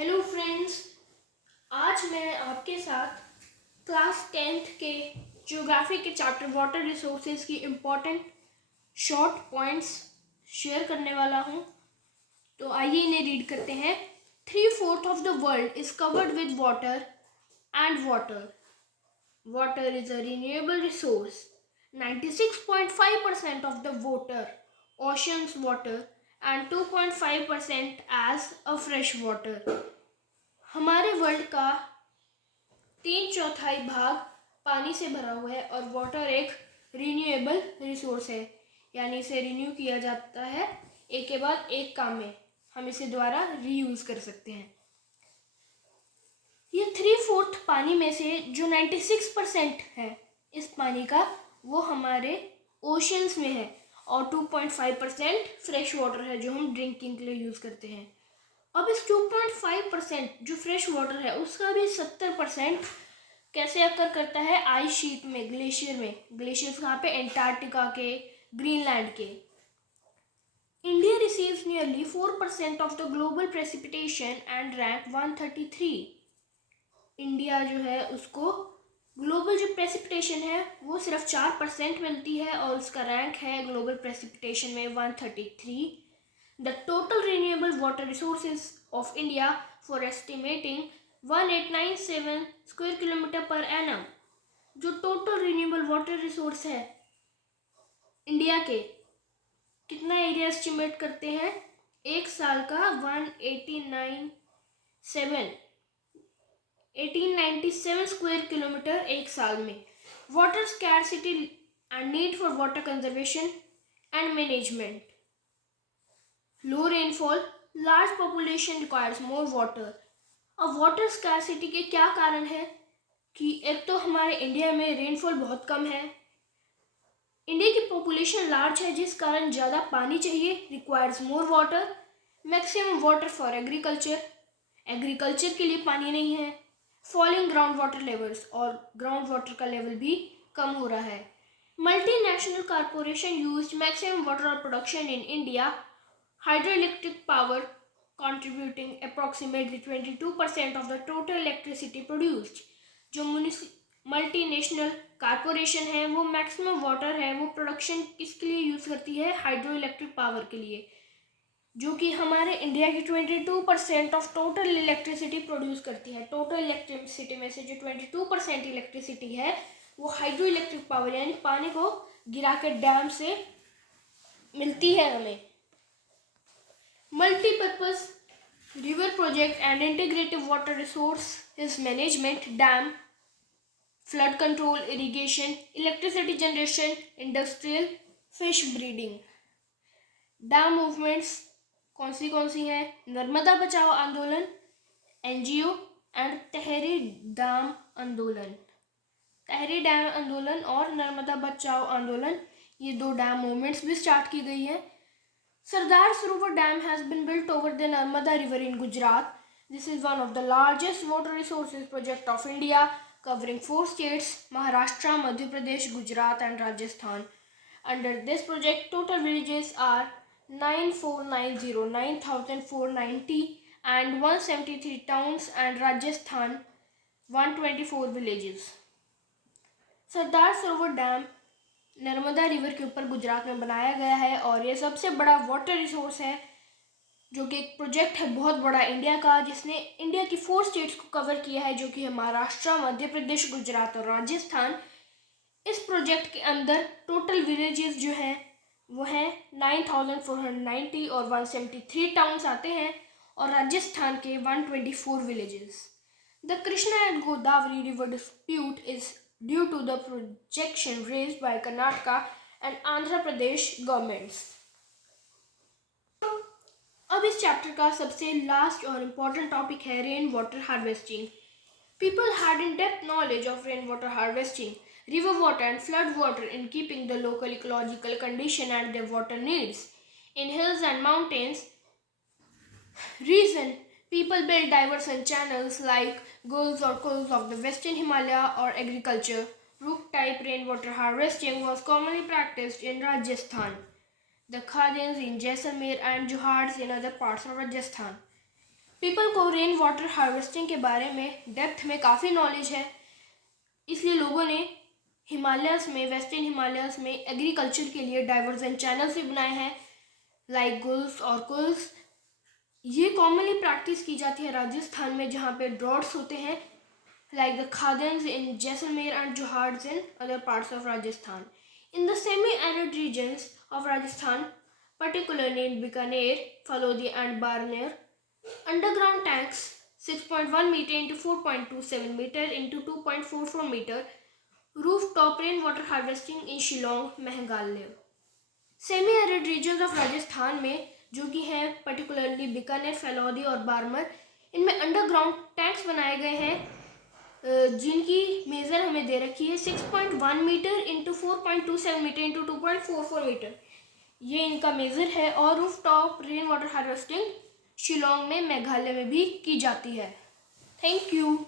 Hello friends, आज मैं आपके साथ क्लास 10th के ज्योग्राफी के चैप्टर वाटर रिसोर्सेज की इम्पोर्टेंट शॉर्ट पॉइंट्स शेयर करने वाला हूँ। तो आइए इन्हें रीड करते हैं। 3/4 of the world is covered with water and water is a renewable resource. 96.5% of the water, oceans water, and 2.5% as a fresh water. हमारे वर्ल्ड का 3/4 भाग पानी से भरा हुआ है और वाटर एक रिन्यूएबल रिसोर्स है, यानी इसे रिन्यू किया जाता है एक के बाद एक काम में। हम इसे दोबारा रीयूज कर सकते हैं। ये 3/4 पानी में से जो 96% है इस पानी का, वो हमारे ओशंस में है और 2.5% फ्रेश वाटर है जो हम ड्रिंकिंग के लिए यूज़ करते हैं। अब इस 2.5% जो फ्रेश वाटर है उसका भी 70% कैसे अकर करता है आइस शीट में, ग्लेशियर में। ग्लेशियर्स कहाँ पे? एंटार्क्टिका के, ग्रीनलैंड के। India receives nearly 4% of the global precipitation and rank 133। India जो है उसको ग्लोबल जो प्रेसिपिटेशन है वो सिर्फ 4% मिलती है और उसका रैंक है ग्लोबल प्रेसिपिटेशन में 133। The total renewable water resources of India for estimating 1897 square kilometer per annum। जो टोटल रिन्यूएबल वाटर रिसोर्स है इंडिया के, कितना एरिया एस्टिमेट करते हैं? एक साल का 1897 स्क्वायर किलोमीटर एक साल में। Water scarcity and need for water conservation and management. Low rainfall, large population requires more water. अब वाटर स्कैरसिटी के क्या कारण है कि एक तो हमारे इंडिया में रेनफॉल बहुत कम है, इंडिया की पॉपुलेशन लार्ज है जिस कारण ज़्यादा पानी चाहिए, requires more water. Maximum water for agriculture के लिए पानी नहीं है। फॉलिंग ग्राउंड वाटर लेवल्स, और ग्राउंड वाटर का लेवल भी कम हो रहा है। Multinational corporation used maximum water production in India. Hydroelectric power contributing approximately 22% of the total electricity produced। जो मल्टीनेशनल कॉरपोरेशन है वो मैक्सिमम वाटर है वो प्रोडक्शन किसके लिए यूज़ करती है? हाइड्रो इलेक्ट्रिक पावर के लिए, जो कि हमारे इंडिया की 22% ऑफ टोटल इलेक्ट्रिसिटी प्रोड्यूस करती है। टोटल इलेक्ट्रिसिटी में से जो 22% इलेक्ट्रिसिटी है वो हाइड्रो इलेक्ट्रिक पावर यानी पानी को गिरा के डैम से मिलती है हमें। Multi-purpose river project and integrated water resources management, dam, flood control, irrigation, electricity generation, industrial fish breeding। Dam movements कौन सी हैं? नर्मदा बचाओ आंदोलन, NGO एंड तहरी डैम आंदोलन। तहरी डैम आंदोलन और नर्मदा बचाओ आंदोलन, ये दो डैम मूवमेंट्स भी स्टार्ट की गई है। Sardar Sarovar Dam has been built over the Narmada River in Gujarat. This is one of the largest water resources project of India, covering 4 states: Maharashtra, Madhya Pradesh, Gujarat and Rajasthan. Under this project, total villages are 9,490 and 173 towns, and Rajasthan 124 villages. Sardar Sarovar dam Narmada river के ऊपर गुजरात में बनाया गया है और ये सबसे बड़ा वाटर रिसोर्स है, जो कि एक प्रोजेक्ट है बहुत बड़ा इंडिया का, जिसने इंडिया की 4 स्टेट्स को कवर किया है, जो कि है महाराष्ट्र, मध्य प्रदेश, गुजरात और राजस्थान। इस प्रोजेक्ट के अंदर टोटल विलेजेस जो हैं वो हैं 9,490 और 173 टाउन्स आते हैं, और राजस्थान के 124 villages. The Krishna and Godavari river dispute is due to the projection raised by Karnataka and Andhra Pradesh governments। अब इस चैप्टर का सबसे लास्ट और इम्पोर्टेंट टॉपिक है rain water harvesting. People had in-depth knowledge of rainwater harvesting, river water and flood water in keeping the local ecological condition and their water needs. In hills and mountains region, people built diverse channels like gulls or kulls of the western Himalaya or agriculture. Rook-type rainwater harvesting was commonly practiced in Rajasthan, the Khadins in Jaisalmer and Johards in other parts of Rajasthan. People को rain water harvesting के बारे में depth में काफ़ी knowledge है, इसलिए लोगों ने हिमालयस में, वेस्टर्न हिमालयस में एग्रीकल्चर के लिए डाइवर्जन चैनल्स भी बनाए हैं, लाइक गुल्फ और कुल्स। ये कॉमनली प्रैक्टिस की जाती है राजस्थान में, जहाँ पे ड्रॉट्स होते हैं, like the Khadans in Jaisalmer and Johards in other parts of Rajasthan. In the semi-arid regions of Rajasthan, particularly in Bikaner, Falodi and Barmer, underground tanks 6.1 meter into 4.27 meter into 2.44 meter, rooftop rainwater harvesting in Shillong, Meghalaya. Semi arid regions of Rajasthan में जो कि हैं particularly Bikaner, Phalodi और बारमर, इनमें underground tanks बनाए गए हैं जिनकी मेज़र हमें दे रखी है 6.1 metre into 4.27 metre into 2.44 metre, ये इनका मेज़र है। और roof top rain water harvesting Shillong में, मेघालय में भी की जाती है। Thank you.